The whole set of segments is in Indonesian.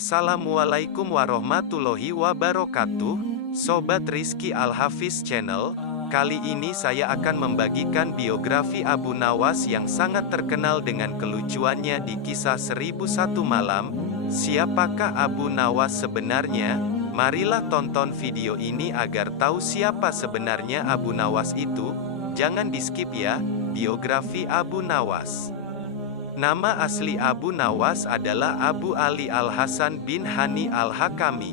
Assalamualaikum warahmatullahi wabarakatuh, Sobat Rizky Al-Hafiz Channel. Kali ini saya akan membagikan biografi Abu Nawas yang sangat terkenal dengan kelucuannya di kisah 1001 Malam. Siapakah Abu Nawas sebenarnya? Marilah tonton video ini agar tahu siapa sebenarnya Abu Nawas itu. Jangan di-skip ya. Biografi Abu Nawas. Nama asli Abu Nawas adalah Abu Ali Al-Hasan bin Hani Al-Hakami.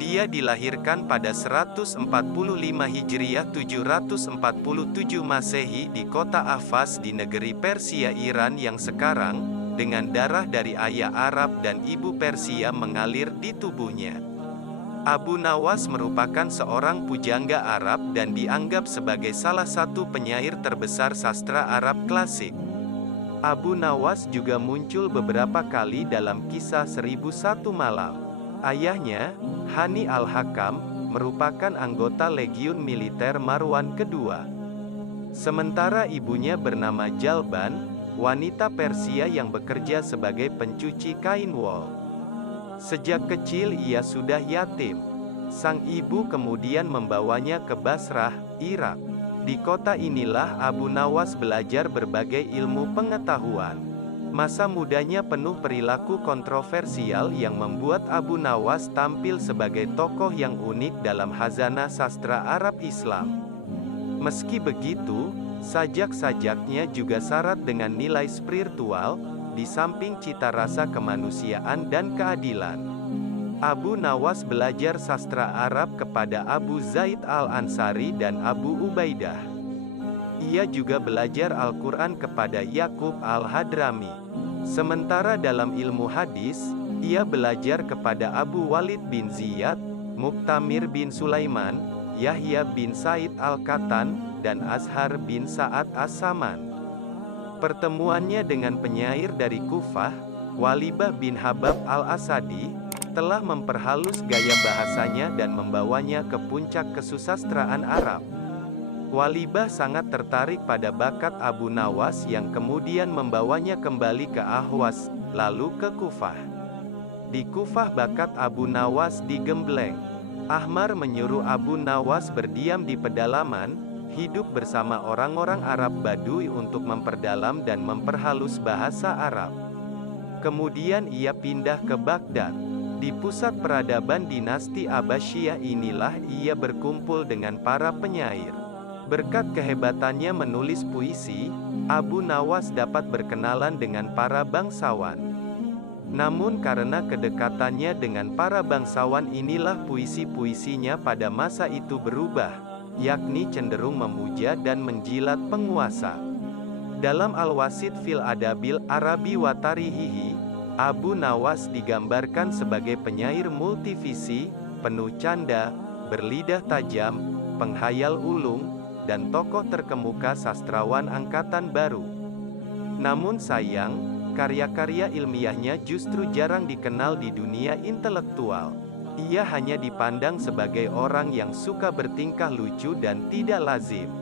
Dia dilahirkan pada 145 Hijriah 747 Masehi di kota Ahvaz di negeri Persia Iran yang sekarang, dengan darah dari ayah Arab dan ibu Persia mengalir di tubuhnya. Abu Nawas merupakan seorang pujangga Arab dan dianggap sebagai salah satu penyair terbesar sastra Arab klasik. Abu Nawas juga muncul beberapa kali dalam kisah 1001 Malam. Ayahnya, Hani Al-Hakam, merupakan anggota Legiun Militer Marwan II. Sementara ibunya bernama Jalban, wanita Persia yang bekerja sebagai pencuci kain wol. Sejak kecil ia sudah yatim. Sang ibu kemudian membawanya ke Basrah, Irak. Di kota inilah Abu Nawas belajar berbagai ilmu pengetahuan. Masa mudanya penuh perilaku kontroversial yang membuat Abu Nawas tampil sebagai tokoh yang unik dalam khazanah sastra Arab Islam. Meski begitu, sajak-sajaknya juga syarat dengan nilai spiritual, di samping cita rasa kemanusiaan dan keadilan. Abu Nawas belajar sastra Arab kepada Abu Zaid Al-Ansari dan Abu Ubaidah. Ia juga belajar Al-Quran kepada Yakub Al-Hadrami. Sementara dalam ilmu hadis, ia belajar kepada Abu Walid bin Ziyad, Muktamir bin Sulaiman, Yahya bin Said Al-Katan, dan Azhar bin Sa'ad As-Saman. Pertemuannya dengan penyair dari Kufah, Walibah bin Habab Al-Asadi, telah memperhalus gaya bahasanya dan membawanya ke puncak kesusastraan Arab. Walibah sangat tertarik pada bakat Abu Nawas yang kemudian membawanya kembali ke Ahwas, lalu ke Kufah. Di Kufah bakat Abu Nawas digembleng. Ahmar menyuruh Abu Nawas berdiam di pedalaman, hidup bersama orang-orang Arab Baduy untuk memperdalam dan memperhalus bahasa Arab. Kemudian ia pindah ke Baghdad. Di pusat peradaban dinasti Abbasiyah inilah ia berkumpul dengan para penyair. Berkat kehebatannya menulis puisi, Abu Nawas dapat berkenalan dengan para bangsawan. Namun karena kedekatannya dengan para bangsawan inilah puisi-puisinya pada masa itu berubah, yakni cenderung memuja dan menjilat penguasa. Dalam Al-Wasit fil Adabil Arabi wa Tarihihi, Abu Nawas digambarkan sebagai penyair multivisi, penuh canda, berlidah tajam, penghayal ulung, dan tokoh terkemuka sastrawan angkatan baru. Namun sayang, karya-karya ilmiahnya justru jarang dikenal di dunia intelektual. Ia hanya dipandang sebagai orang yang suka bertingkah lucu dan tidak lazim.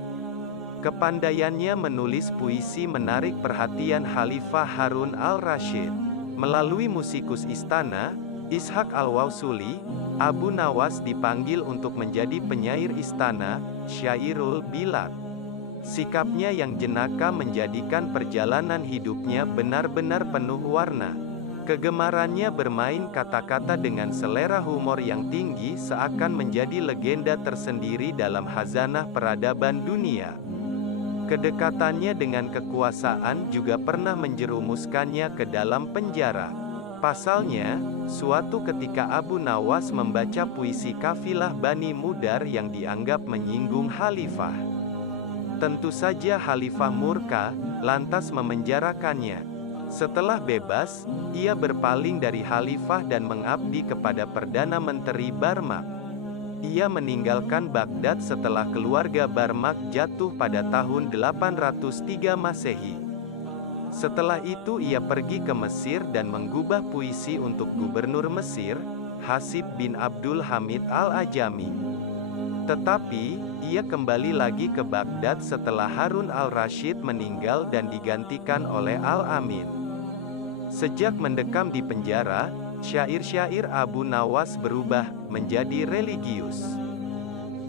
Kepandaiannya menulis puisi menarik perhatian Khalifah Harun al-Rasyid. Melalui musikus istana, Ishaq Al-Wausuli, Abu Nawas dipanggil untuk menjadi penyair istana, Syairul Bilad. Sikapnya yang jenaka menjadikan perjalanan hidupnya benar-benar penuh warna. Kegemarannya bermain kata-kata dengan selera humor yang tinggi seakan menjadi legenda tersendiri dalam khazanah peradaban dunia. Kedekatannya dengan kekuasaan juga pernah menjerumuskannya ke dalam penjara. Pasalnya, suatu ketika Abu Nawas membaca puisi kafilah Bani Mudar yang dianggap menyinggung Khalifah. Tentu saja Khalifah murka, lantas memenjarakannya. Setelah bebas, ia berpaling dari Khalifah dan mengabdi kepada Perdana Menteri Barmak. Ia meninggalkan Baghdad setelah keluarga Barmak jatuh pada tahun 803 Masehi. Setelah itu ia pergi ke Mesir dan menggubah puisi untuk gubernur Mesir, Hasib bin Abdul Hamid Al-Ajami. Tetapi, ia kembali lagi ke Baghdad setelah Harun al-Rasyid meninggal dan digantikan oleh Al-Amin. Sejak mendekam di penjara, Syair-syair Abu Nawas berubah menjadi religius.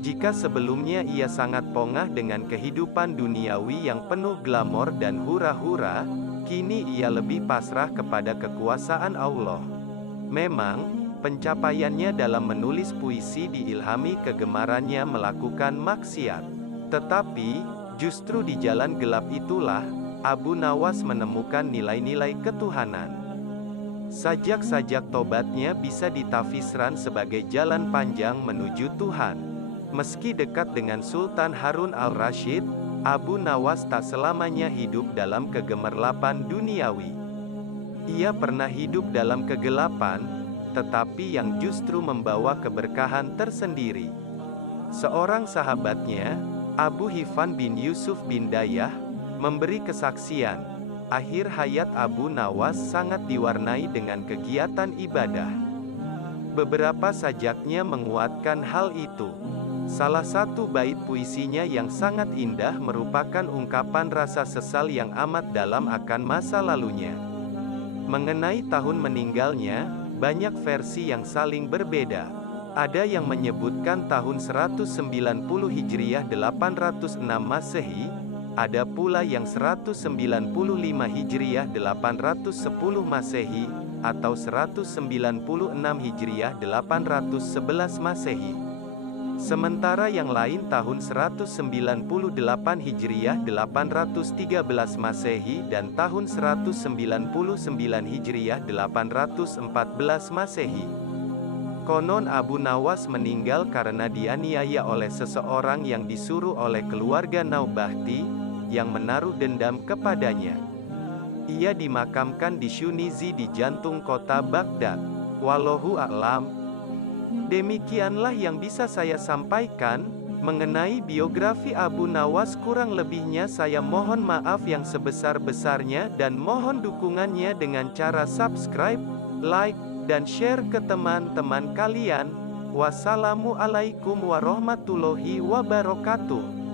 Jika sebelumnya ia sangat pongah dengan kehidupan duniawi yang penuh glamor dan hura-hura, kini ia lebih pasrah kepada kekuasaan Allah. Memang, pencapaiannya dalam menulis puisi diilhami kegemarannya melakukan maksiat. Tetapi, justru di jalan gelap itulah, Abu Nawas menemukan nilai-nilai ketuhanan. Sajak-sajak tobatnya bisa ditafsirkan sebagai jalan panjang menuju Tuhan. Meski dekat dengan Sultan Harun al-Rasyid, Abu Nawas tak selamanya hidup dalam kegemerlapan duniawi. Ia pernah hidup dalam kegelapan, tetapi yang justru membawa keberkahan tersendiri. Seorang sahabatnya, Abu Hifan bin Yusuf bin Dayah, memberi kesaksian, akhir hayat Abu Nawas sangat diwarnai dengan kegiatan ibadah. Beberapa sajaknya menguatkan hal itu. Salah satu bait puisinya yang sangat indah merupakan ungkapan rasa sesal yang amat dalam akan masa lalunya. Mengenai tahun meninggalnya, banyak versi yang saling berbeda. Ada yang menyebutkan tahun 190 Hijriah 806 Masehi, ada pula yang 195 Hijriah 810 Masehi, atau 196 Hijriah 811 Masehi. Sementara yang lain tahun 198 Hijriah 813 Masehi dan tahun 199 Hijriah 814 Masehi. Konon Abu Nawas meninggal karena dianiaya oleh seseorang yang disuruh oleh keluarga Naubahti, yang menaruh dendam kepadanya. Ia dimakamkan di Syunizi di jantung kota Baghdad. Wallahu a'lam. Demikianlah yang bisa saya sampaikan mengenai biografi Abu Nawas. Kurang lebihnya saya mohon maaf yang sebesar-besarnya dan mohon dukungannya dengan cara subscribe, like, dan share ke teman-teman kalian. Wassalamualaikum warahmatullahi wabarakatuh.